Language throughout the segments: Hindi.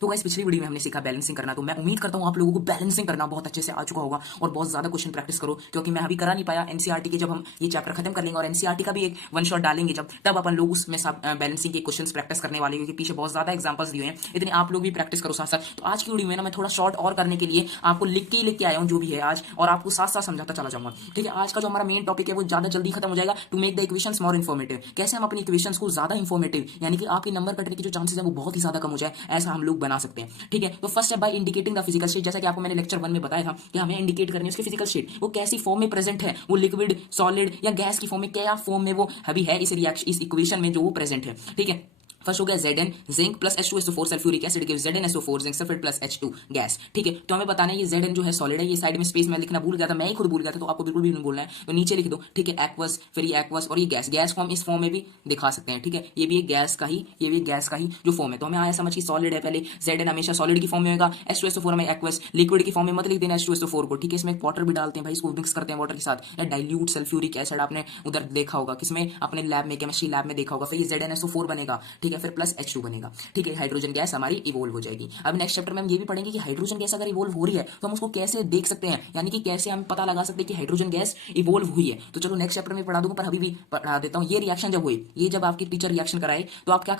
तो गाइस पिछली वीडियो में हमने सीखा बैलेंसिंग करना, तो मैं उम्मीद करता हूं आप लोगों को बैलेंसिंग करना बहुत अच्छे से आ चुका होगा और बहुत ज्यादा क्वेश्चन प्रैक्टिस करो, क्योंकि मैं अभी करा नहीं पाया। एनसीईआरटी के जब हम ये चैप्टर खत्म कर लेंगे और एनसीईआरटी का भी एक वन शॉट डालेंगे जब, तब अपन लोग उसमें बैलेंसिंग के क्वेश्चन प्रैक्टिस करने वाले, क्योंकि पीछे बहुत ज्यादा एग्जाम्पल्स दिए हैं, इतने आप लोग भी प्रैक्टिस करो साथ साथ। तो आज की वीडियो में ना मैं थोड़ा शॉर्ट और करने के लिए आपको लिख के आया हूं जो भी है आज, और आपको साथ साथ समझाता चला जाऊंगा। ठीक है, आज का जो हमारा मेन टॉपिक है वो ज्यादा जल्दी खत्म हो जाएगा। To make the equations more informative, कैसे हम अपनी इक्वेशंस को ज्यादा इन्फॉर्मेटिव, यानी कि आपके नंबर कटने की जो चांसेस है वो बहुत ही ज्यादा कम हो जाए, ऐसा हम लोग बना सकते हैं। ठीक है, तो first step by indicating the physical state, जैसा कि आपको मैंने लेक्चर 1 में बताया था कि हमें इंडिकेट करनी है उसकी फिजिकल स्टेट, वो कैसी फॉर्म में प्रेजेंट है, वो लिक्विड, सॉलिड या गैस की फॉर्म में, क्या फॉर्म में वो अभी है इस रिएक्शन, इस इक्वेशन में जो वो प्रेजेंट है। ठीक है, फर्स्ट हो गया Zn zinc plus H2SO4 sulphuric acid gives ZnSO4 zinc sulphate plus H2 gas. ठीक है, तो हमें बताना है ये Zn जो है सॉलिड है, ये साइड में स्पेस में लिखना भूल गया था, मैं ही खुद भूल गया था, तो आपको बिल्कुल भी नहीं बोलना है, तो नीचे लिख दो। ठीक है, एक्वस, फिर ये एक्वस और ये गैस, गैस फॉर्म इस फॉर्म में भी दिखा सकते हैं। ठीक है, ये भी एक गैस का ही, ये भी गैस का ही जो फॉर्म है। तो हमें आया समझ की सॉलिड है, पहले Zn हमेशा सॉलिड की फॉर्म में होगा, H2SO4 हमें एक्वस लिक्विड की फॉर्म में मत लिख देना H2SO4 को। ठीक है, इसमें वाटर भी डालते हैं भाई, इसको मिक्स करते हैं वाटर के साथ, या डाइल्यूट सल्फ्यूरिक एसिड आपने उधर देखा होगा, किसमें अपने लैब में, केमिस्ट्री लैब में देखा होगा। फिर ये ZnSO4 बनेगा, ठीक है, फिर प्लस H2 बनेगा। ठीक है, हाइड्रोजन गैस हमारी इवोल्व हो जाएगी। अब नेक्स्ट चैप्टर में हम ये भी पढ़ेंगे कि हाइड्रोजन गैस अगर इवोल्व हो रही है तो हम उसको कैसे देख सकते हैं, यानी कि कैसे हम पता लगा सकते हैं कि हाइड्रोजन गैस इवोल्व हुई है। तो चलो नेक्स्ट चैप्टर में पढ़ा दूंगा, पर अभी भी पढ़ा देता हूं। ये रिएक्शन जब हुई, ये जब आपकी टीचर रिएक्शन कराए, तो आप क्या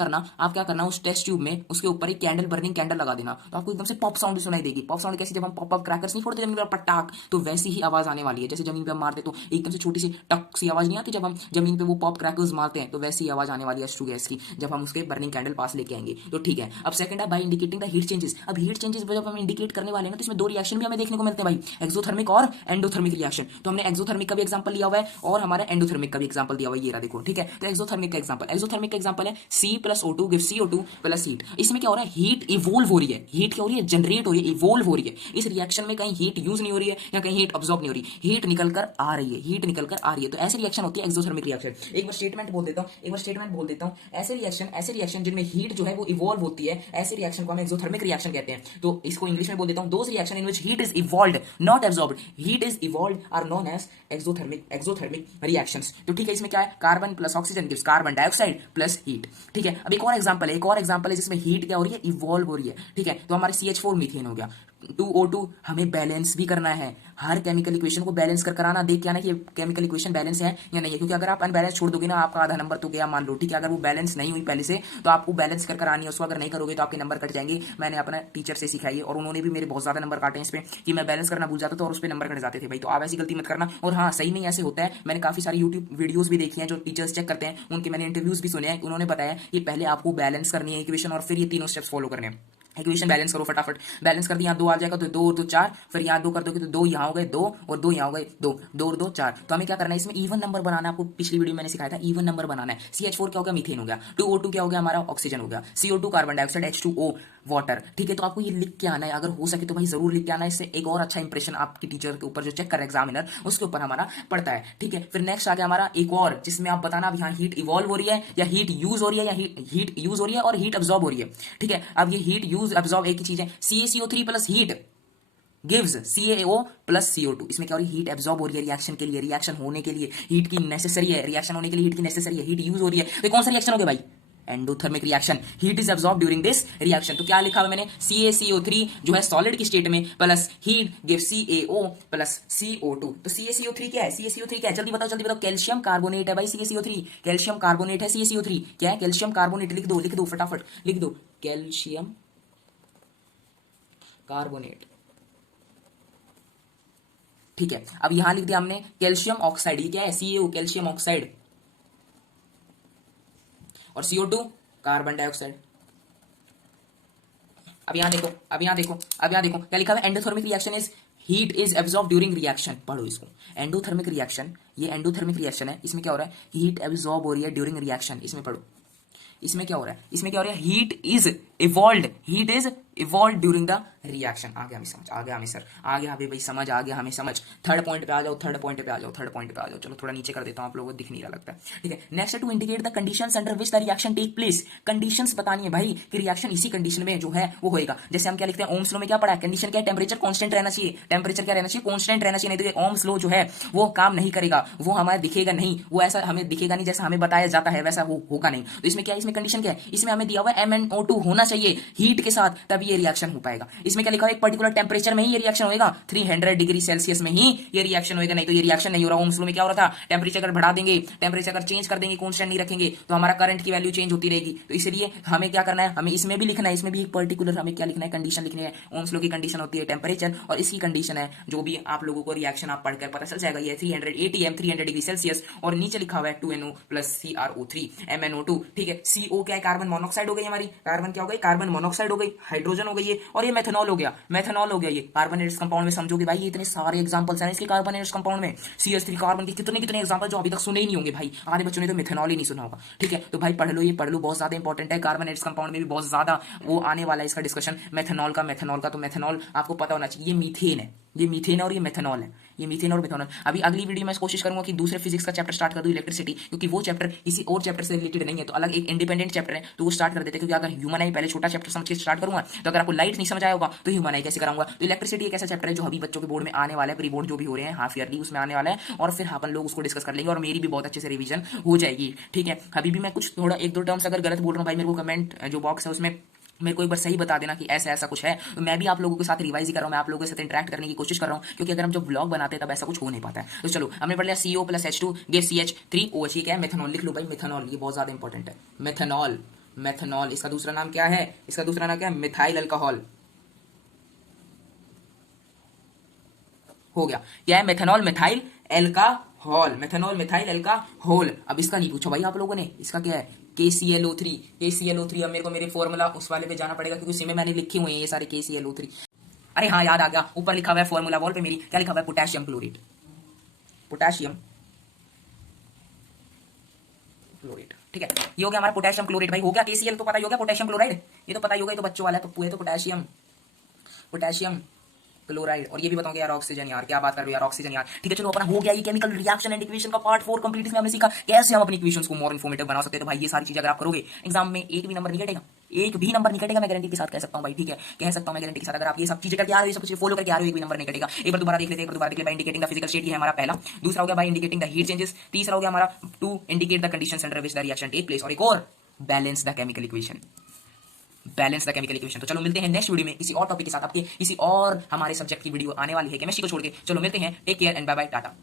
करना उस टेस्ट ट्यूब में उसके ऊपर एक कैंडल, बर्निंग कैंडल लगा देना, तो आपको एकदम से पॉप साउंड सुनाई देगी। पॉप साउंड कैसी, जब हम पॉप अप क्रैकर्स नहीं फोड़ते जमीन पर पटाख, तो वैसी ही आवाज आने वाली है। जैसे जमीन पे हम मारते तो एकदम से छोटी सी टक सी आवाज नहीं आती, जब हम जमीन पे वो पॉप क्रैकर्स मारते हैं तो वैसी ही आवाज आने वाली है H2 गैस की, जब हम उसके बर्निंग कैंडल पास लेके आएंगे। तो ठीक है, अब सेकंड है by indicating the heat changes. अब हीट चेंजेस जब हम इंडिकेट करने वाले हैं तो इसमें दो रिएक्शन भी हमें देखने को मिलते हैं भाई, एक्सोथर्मिक और एंडोथर्मिक रिएक्शन। तो हमने एक्सोथर्मिक का भी एग्जांपल लिया हुआ है और हमारा एंडोथर्मिक का भी एग्जांपल दिया हुआ है, ये रहा देखो। ठीक है, तो एक्सोथर्मिक का एग्जांपल है C+O2 gives CO2 plus heat. इसमें क्या हो रहा है, हीट इवोल्व हो रही है, हीट क्या हो रही है, जनरेट हो रही है, इवोल्व हो रही है। इस रिएक्शन में कहीं हीट यूज नहीं हो रही है या कहीं हीट अब्सॉर्ब नहीं हो रही, हीट निकल कर आ रही है, हीट निकल कर आ रही है। तो ऐसी रिएक्शन होती है एक्सोथर्मिक रिएक्शन। एक बार स्टेटमेंट बोल देता हूं, ऐसे रिएक्शन जिनमें हीट जो है वो इवॉल्व होती है, ऐसे रिएक्शन को हम एक्सोथर्मिक रिएक्शन कहते हैं। तो इसको इंग्लिश में बोल देता हूं, those reaction in which heat is evolved not absorbed, heat is evolved are known as exothermic reactions. तो ठीक है, इसमें क्या है, carbon plus oxygen gives carbon dioxide plus heat. ठीक है, अब एक और एग्जांपल है जिसमें हीट क्या हो रही है, इवॉल्व हो रही है। ठीक है, तो हमारे CH4 मीथेन हो गया। 2O2 हमें बैलेंस भी करना है, हर केमिकल इक्वेशन को बैलेंस कर कराना, देख के आना कि केमिकल इक्वेशन बैलेंस है या नहीं है, क्योंकि अगर आप अनबैलेंस छोड़ दोगे ना, आपका आधा नंबर तो गया मान लो। ठीक है, अगर वो बैलेंस नहीं हुई पहले से तो आपको बैलेंस कर करानी है उसको, अगर नहीं करोगे तो आपके नंबर कट जाएंगे। मैंने अपना टीचर से सिखाई है और उन्होंने भी मेरे बहुत ज्यादा नंबर काटे इस पे कि मैं बैलेंस करना भूल जाता था और उस पर नंबर कट जाते थे भाई। तो आप ऐसी गलती मत करना। और हाँ, सही में ऐसे होता है, मैंने काफी सारी यूट्यूब वीडियोस भी देखी हैं जो टीचर्स चेक करते हैं, उनके मैंने इंटरव्यूज भी सुने हैं, उन्होंने बताया कि पहले आपको बैलेंस करनी है इक्वेशन और फिर ये तीनों स्टेप्स फॉलो करने हैं। इक्वेशन बैलेंस करो फटाफट, बैलेंस कर दिया, 2 आ जाएगा तो 2 और 2 4, फिर यहाँ 2 कर दोगे तो 2 यहाँ हो गए 2 और 2 यहाँ हो गए 2, 2 और 2 4। तो हमें क्या करना है, इसमें इवन नंबर बनाना है। आपको पिछली वीडियो मैंने सिखाया था, इवन नंबर बनाना है। CH4 क्या हो गया, मीथेन हो गया, 2O2 क्या हो गया, हमारा ऑक्सीजन हो गया, CO2 carbon dioxide, H2O water. ठीक है, तो आपको ये लिख के आना है, अगर हो सके तो भाई जरूर लिख के आना है, इससे एक और अच्छा इंप्रेशन आपकी टीचर के ऊपर जो चेक कर एग्जामिनर उसके ऊपर हमारा पड़ता है। ठीक है, फिर नेक्स्ट आ गया हमारा एक और, जिसमें आप बताना अब यहाँ हीट इवॉल्व हो रही है या हीट यूज हो रही है, या हीट यूज हो रही है और हीट अब्सॉर्ब हो रही है। ठीक है, अब ये हीट यूज अब्सॉर्ब एक ही चीज है, CaCO3 plus heat gives CaO plus CO2। इसमें क्या हो रही है, हीट एब्सॉर्ब हो रही है रिएक्शन के लिए, रिएक्शन होने के लिए हीट की नेसेसरी है, रिएक्शन होने के लिए हीट की नेसेसरी है, हीट यूज हो रही है। तो कौन सा रिएक्शन हो गया भाई, endothermic reaction, heat is absorb during this reaction. तो क्या लिखा हुआ मैंने, CaCO3 जो है सॉलिड की स्टेट में plus heat give CaO plus CO2। तो CaCO3 क्या है, CaCO3 क्या है, जल्दी बताओ, कैल्शियम कार्बोनेट है भाई CaCO3, कैल्शियम कार्बोनेट है CaCO3। क्या है, कैल्शियम कार्बोनेट, लिख दो फटाफट लिख दो, कैल्शियम कार्बोनेट। ठीक है, अब यहां लिख दिया हमने कैल्शियम ऑक्साइड, ये क्या है, CaO कैल्शियम ऑक्साइड, और CO2 कार्बन डाइऑक्साइड। अब यहां देखो क्या लिखा है, endothermic reaction is heat is absorb during reaction. पढ़ो इसको, एंडोथर्मिक रिएक्शन, ये एंडोथर्मिक रिएक्शन है, इसमें क्या हो रहा है, हीट एब्सॉर्ब हो रही है ड्यूरिंग रिएक्शन। इसमें पढ़ो, इसमें क्या हो रहा है, heat is evolve during the reaction. आ गया हमें समझ, आ गया हमें सर, आ गया भाई समझ, आ गया हमें समझ। थर्ड पॉइंट पे आ जाओ, चलो थोड़ा नीचे कर देता हूं, आप लोगों को दिख नहीं रहा लगता है। ठीक है, नेक्स्ट है to indicate the conditions under which the reaction take place. Conditions बतानी है भाई कि रिएक्शन इसी कंडीशन में जो है वो होएगा। जैसे हम क्या लिखते हैं, ओम्स लॉ में क्या पढ़ा है, कंडीशन क्या है, टेम्परेचर कांस्टेंट रहना चाहिए, टेम्परेचर क्या रहना चाहिए, कांस्टेंट रहना चाहिए, नहीं तो ओम्स लॉ जो है वो काम नहीं करेगा, वो हमारा दिखेगा नहीं, वो ऐसा हमें दिखेगा नहीं जैसा हमें बताया जाता है वैसा होगा नहीं। तो इसमें क्या है, इसमें कंडीशन क्या है, इसमें हमें दिया हुआ है MnO2 होना चाहिए हीट के साथ, तब ये रिएक्शन हो पाएगा। इसमें क्या लिखा है, एक पर्टिकुलर टेम्परेचर में ही ये रिएक्शन होगा, 300 डिग्री सेल्सियस में ही ये रिएक्शन होगा, नहीं तो ये रिएक्शन नहीं हो रहा। ओम्स लॉ में क्या हो रहा था, टेम्परेचर अगर बढ़ा देंगे, टेम्परेचर अगर चेंज कर देंगे, कांस्टेंट नहीं रखेंगे, तो हमारा करंट की वैल्यू चेंज होती रहेगी। तो इसलिए हमें क्या करना है, हमें इसमें भी लिखना है, इसमें भी एक पर्टिकुलर हमें क्या लिखना है, कंडीशन लिखनी है। ओम्स लॉ की कंडीशन होती है टेम्परेचर, और इसकी कंडीशन है जो भी आप लोगों को रिएक्शन आप पढ़कर पता चल जाएगा, ये 300 ATM 300 डिग्री सेल्सियस, और नीचे लिखा हुआ है 2NO प्लस CrO3 MnO2। ठीक है, CO क्या है, कार्बन मोनोऑक्साइड हो गई हमारी, कार्बन क्या हो गई, कार्बन मोनोऑक्साइड हो गई, हाइड्रोजन हो गई ये, और ये मेथनॉल हो गया, मेथनॉल हो गया ये कार्बोनेट्स कंपाउंड में। समझोगे भाई, ये इतने सारे एग्जांपल्स हैं इसके कार्बोनेट्स कंपाउंड में, CH3 कार्बन के कितने कितने एग्जांपल जो अभी तक सुने ही नहीं होंगे भाई, आधे बच्चों ने तो मेथनॉल ही नहीं सुना होगा। ठीक है, तो भाई पढ़ लो, ये पढ़ लो, बहुत ज्यादा इंपॉर्टेंट है। कार्बोनेट्स कंपाउंड में भी बहुत ज्यादा वो आने वाला है इसका डिस्कशन, मेथनॉल का। तो मेथनॉल आपको पता होना चाहिए, ये मीथेन है, ये मीथेन और ये मेथनॉल है, ये मीथेन और मेथनॉल। अभी अगली वीडियो में कोशिश करूंगा कि दूसरे फिजिक्स का चैप्टर स्टार्ट कर दूं, इलेक्ट्रिसिटी, क्योंकि वो चैप्टर किसी और चैप्टर से रिलेटेड नहीं है, तो अलग एक इंडिपेंडेंट चैप्टर है, तो वो स्टार्ट कर देते हैं। क्योंकि अगर ह्यूमन आई पहले छोटा चैप्टर समझ के स्टार्ट करूंगा, तो अगर आपको लाइट नहीं समझ आया होगा तो ह्यूमन आई कैसे कराऊंगा। तो इलेक्ट्रिसिटी एक ऐसा चैप्टर है जो अभी बच्चों के बोर्ड में आने वाला है, प्री बोर्ड जो भी हो रहे हैं हाफ ईयरली, उसमें आने वाला है, और फिर अपन लोग उसको डिस्कस कर लेंगे, और मेरी भी बहुत अच्छे से रिवीजन हो जाएगी। ठीक है, अभी भी मैं कुछ थोड़ा एक दो टर्म्स अगर गलत बोल रहा हूँ भाई, मेरे को कमेंट जो बॉक्स है उसमें मेरे को एक बार सही बता देना कि ऐसा ऐसा कुछ है। तो मैं भी आप लोगों के साथ रिवाइज ही कर रहा हूँ, मैं आप लोगों के साथ इंटरेक्ट करने की कोशिश कर रहा हूँ, क्योंकि अगर हम जब ब्लॉग बनाते हैं तब ऐसा कुछ हो नहीं पाता है। तो चलो, हमने पढ़ लिया CO plus H2 give CH3OH, ये क्या है, मेथनॉल। लिख लो भाई मेथनॉल, ये बहुत ज्यादा इंपॉर्टेंट है। मेथनॉल, मेथनॉल, इसका दूसरा नाम क्या है, इसका दूसरा नाम क्या है, मिथाइल अल्कोहल हो गया। क्या है, मेथनॉल मिथाइल एल्काहॉल, मेथनॉल मिथाइल एल्काहॉल। अब इसका नहीं पूछा भाई आप लोगों ने, इसका क्या है, KClO3, KClO3। अब मेरे को मेरे फॉर्मूला उस वाले पे जाना पड़ेगा, क्योंकि उसी में मैंने लिखे हुए हैं ये सारे KClO3। अरे हाँ, याद आ गया, ऊपर लिखा हुआ है फॉर्मूला वॉल पे मेरी, क्या लिखा हुआ है, पोटेशियम क्लोरेट, पोटेशियम क्लोरेट। ठीक है, ये हो गया हमारा पोटेशियम क्लोरेट। भाई हो गया, KCl तो पता ही हो गया, पोटेशियम क्लोराइड ये तो पता ही होगा, ये तो बच्चों वाला है, तो ये तो पोटेशियम, पोटेशियम क्लोराइड। और ये भी बताऊंगा यार, ऑक्सीजन, यार क्या बात कर रहे हो यार, ऑक्सीजन यार। ठीक है, चलो अपना हो गया ये केमिकल रिएक्शन एंड इक्वेशन का पार्ट 4 कंप्लीट। इसमें हमने सीखा कैसे हम अपनी इक्वेशंस को मोर इन्फॉर्मेटिव बना सकते हैं। तो भाई ये सारी चीजें अगर आप करोगे एग्जाम में एक भी नंबर नहीं कटेगा, एक भी नंबर नहीं कटेगा, मैं गारंटी के साथ कह सकता हूं भाई। ठीक है, कह सकता हूं मैं गारंटी के साथ, अगर आप ये सब चीजें करके आ रहे हो, ये सब चीजें फॉलो करके आ रहे हो, एक भी नंबर नहीं कटेगा। एक बार दोबारा देख लेते हैं, एक बार दोबारा देख ले भाई। इंडिकेटिंग द फिजिकल स्टेट, ये है हमारा पहला। दूसरा हो गया भाई इंडिकेटिंग द हीट चेंजेस। तीसरा हो गया हमारा to indicate the conditions under which the reaction take place. और एक और, balance the chemical equation, balance the chemical equation. तो चलो मिलते हैं नेक्स्ट वीडियो में किसी और टॉपिक के साथ, आपके किसी और हमारे सब्जेक्ट की वीडियो आने वाली है केमिस्ट्री को छोड़ के। चलो मिलते हैं, take care and bye bye, Tata.